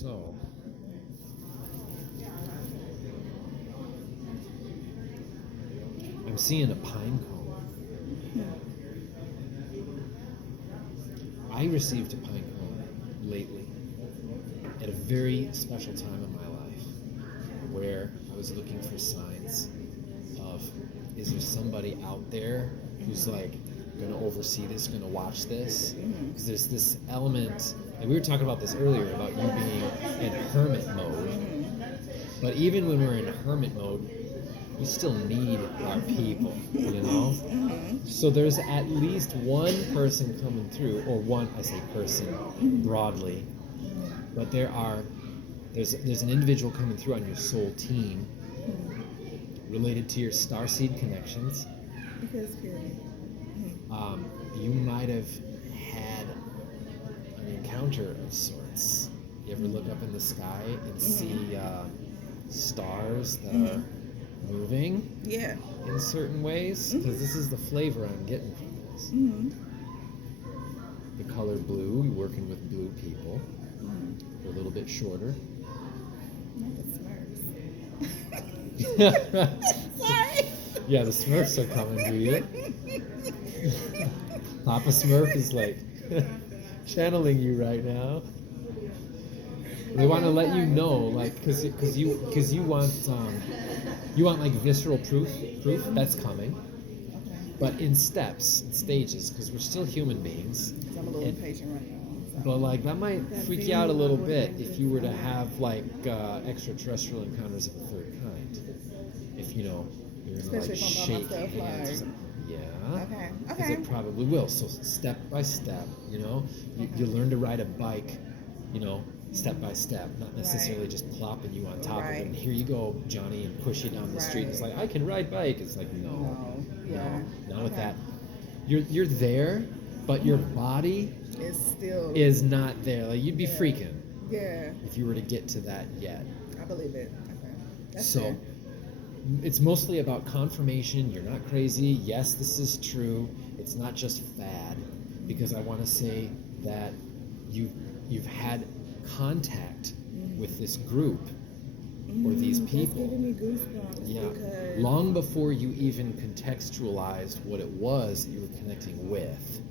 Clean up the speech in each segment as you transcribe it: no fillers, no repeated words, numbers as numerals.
So, I'm seeing a pine cone. I received a pine cone lately at a very special time in my life where I was looking for signs of, is there somebody out there who's like going to oversee this, going to watch this? Because there's this element, and we were talking about this earlier about you being in hermit mode. But even when we're in hermit mode, we still need our people, you know? So there's at least one person coming through, or one, I say person broadly, but there's an individual coming through on your soul team related to your starseed connections. Because period. You might have had an encounter of sorts. You ever look up in the sky and see stars that are moving in certain ways? Because this is the flavor I'm getting from this. The color blue, you're working with blue people. They're a little bit shorter. Not the Smurfs. Sorry. Yeah, the Smurfs are coming to you. Papa Smurf is like channeling you right now. They want to let you know, like, because you want like visceral proof that's coming, but in steps, in stages, because we're still human beings. I'm a little impatient right now. So. But like that might freak you out a little bit if you were to have like extraterrestrial encounters of a third kind. If you're gonna Especially like if I'm by shake myself, hands. like- Yeah. Okay. Because it probably will. So step by step, you learn to ride a bike, step by step, not necessarily just plopping you on top of it. And here you go, Johnny, and push you down the street. It's like, I can ride bike. It's like, no, not with that. You're there, but your body is not there. Like you'd be freaking if you were to get to that yet. I believe it. Okay. That's So fair. it's mostly about confirmation. You're not crazy. Yes, this is true. It's not just fad, because I want to say that you've had contact with this group or these people. That's giving me goosebumps. Because Long before you even contextualized what it was that you were connecting with.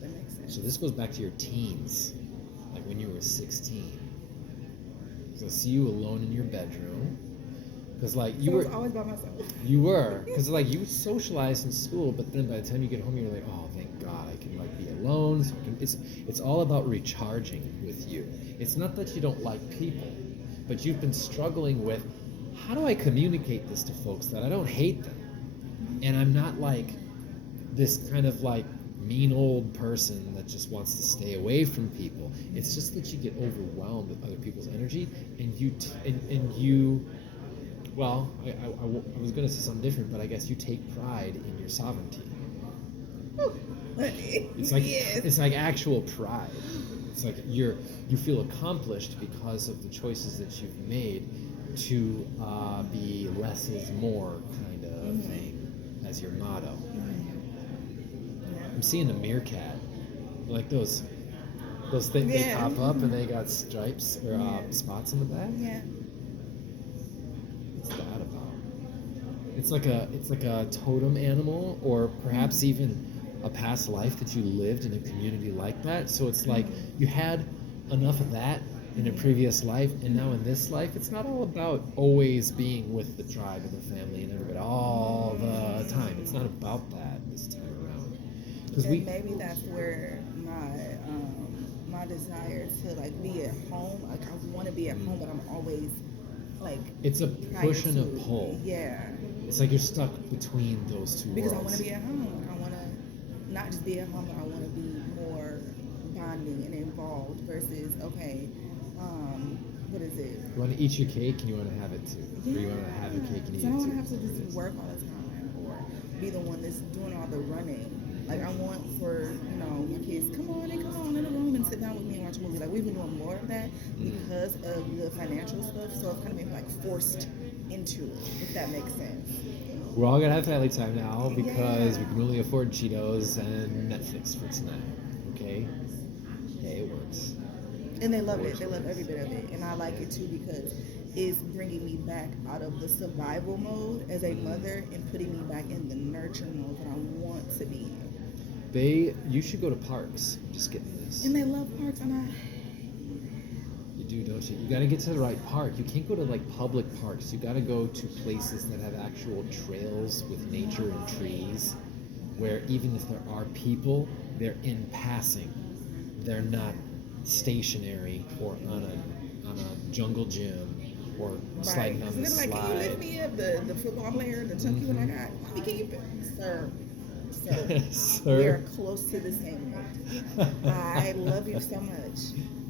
that makes sense. So this goes back to your teens, like when you were 16. So I see you alone in your bedroom. Because like I was always by myself. you were, because like you socialized in school, but then by the time you get home, you're like, oh, thank God, I can like be alone. So it's all about recharging with you. It's not that you don't like people, but you've been struggling with, how do I communicate this to folks that I don't hate them, and I'm not like this kind of like mean old person that just wants to stay away from people. It's just that you get overwhelmed with other people's energy, and you. Well, I was going to say something different, but I guess you take pride in your sovereignty. It's like it's like actual pride. It's like you feel accomplished because of the choices that you've made to be less is more kind of thing as your motto. I'm seeing a meerkat, like those things they pop up and they got stripes or spots in the back. Yeah. What's that about? It's like a totem animal, or perhaps even a past life that you lived in a community like that. So it's like you had enough of that in a previous life, and now in this life, it's not all about always being with the tribe and the family and everybody all the time. It's not about that this time around. Because maybe that's where my desire to like be at home. Like I want to be at home, but I'm always like it's a push and a pull. Yeah. It's like you're stuck between those two Because worlds. I want to be at home. I want to not just be at home, but I want to be more bonding and involved versus what is it? You want to eat your cake and you want to have it too. Or you want to have a cake and eat So I it don't too. want to have to just work all the time or be the one that's doing all the running. Like I want for my kids, come on in the room and sit down with me and watch a movie. Like we've been doing more of that because of the financial stuff. So it's kind of been like forced into it, if that makes sense. We're all gonna have family time now because we can only afford Cheetos and Netflix for tonight. Okay? Yeah, it works. And they love it. They love every bit of it. And I like it too because it's bringing me back out of the survival mode as a mother and putting me back in the nurture mode that I want to be in. You should go to parks. I'm just getting this. And they love parks, and You do, don't you? You got to get to the right park. You can't go to like public parks. You got to go to places that have actual trails with nature and trees, where even if there are people, they're in passing. They're not stationary or on a jungle gym or sliding on the They're like, can you lift slide. me up? The football player, the chunky one I got. Mommy, can you, sir? Sir. We are close to the same weight. I love you so much,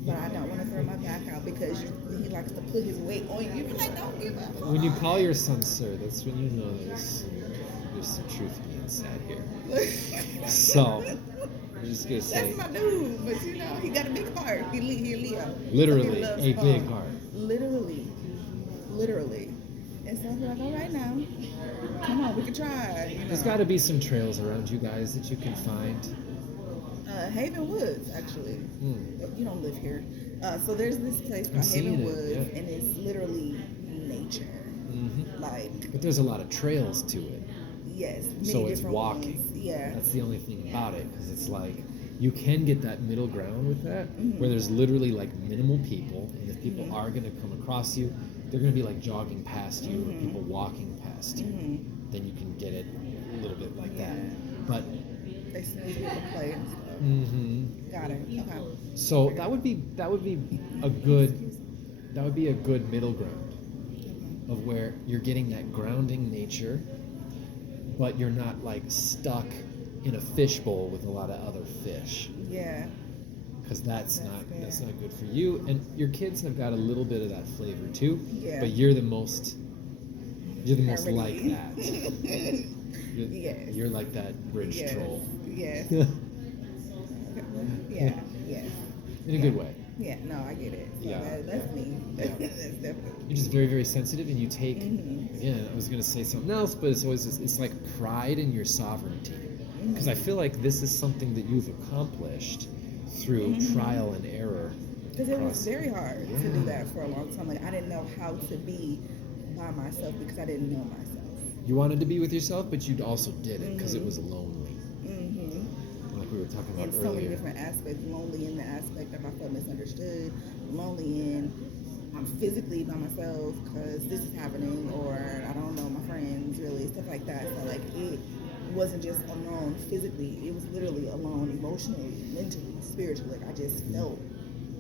but I don't want to throw my back out because he likes to put his weight on you. You're like, don't give up. When you call your son sir, that's when you know there's some truth being said here. So, I'm just gonna say, That's my dude, but you know, he got a big heart. He Leo. literally So he loves a big fun. heart. Literally. And so I'm like, all right now, come on, we can try. You know. There's got to be some trails around you guys that you can find. Haven Woods, actually. Mm. You don't live here. So there's this place I'm called seeing Haven it, Woods, yeah. and it's literally nature. Hmm. Like, But there's a lot of trails to it, yes, many so it's different walking. ones. Yeah. That's the only thing about it, because it's like you can get that middle ground with that, Mhm. where there's literally like minimal people, and if people Mhm. are going to come across you, they're going to be like jogging past you or Mhm. people walking past you. Mhm. Then you can get it a little bit like Yeah. that. But They still people play and stuff. mhm. Got it. Okay. So that would be a good middle ground of where you're getting that grounding nature, but you're not like stuck in a fishbowl with a lot of other fish, Yeah. because that's not fair. good for you. And your kids have got a little bit of that flavor too. Yeah. But you're the most like Harmony. that. You're, Yes. you're like that bridge Yes. troll. Yes. In Yeah. Yes. a good way. Yeah. No, I get it. So Yeah. That's me. Yeah. That's definitely. You're just very, very sensitive, and you take. Mhm. Again, I was gonna say something else, but it's always it's like pride in your sovereignty, because I feel like this is something that you've accomplished through trial and error. Because it was across- very hard to Yeah. do that for a long time. Like I didn't know how to be by myself because I didn't know myself. You wanted to be with yourself, but you also did it because it Mhm. was lonely, Mm-hmm. like we were talking about In so many earlier. different aspects. Lonely in the aspect of I felt misunderstood. Lonely in I'm physically by myself because this is happening, or I don't know my friends really, stuff like that. So like it wasn't just alone physically; it was literally alone emotionally, mentally, spiritually. Like I just felt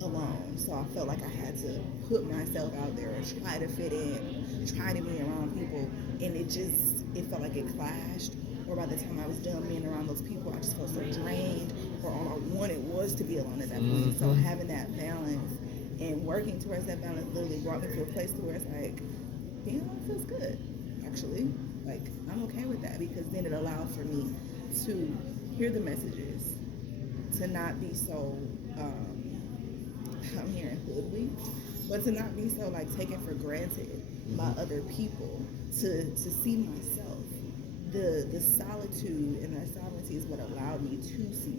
alone. So I felt like I had to put myself out there and try to fit in, try to be around people, and it felt like it clashed. Or by the time I was done being around those people, I just felt so drained, or all I wanted was to be alone at that point. So Mhm. having that balance and working towards that balance literally brought me to a place to where it's like, being alone feels good, actually. Like, I'm okay with that because then it allowed for me to hear the messages, to not be so, I'm hearing hoodwinked, but to not be so like taken for granted by other people, to see myself. The solitude and that sovereignty is what allowed me to see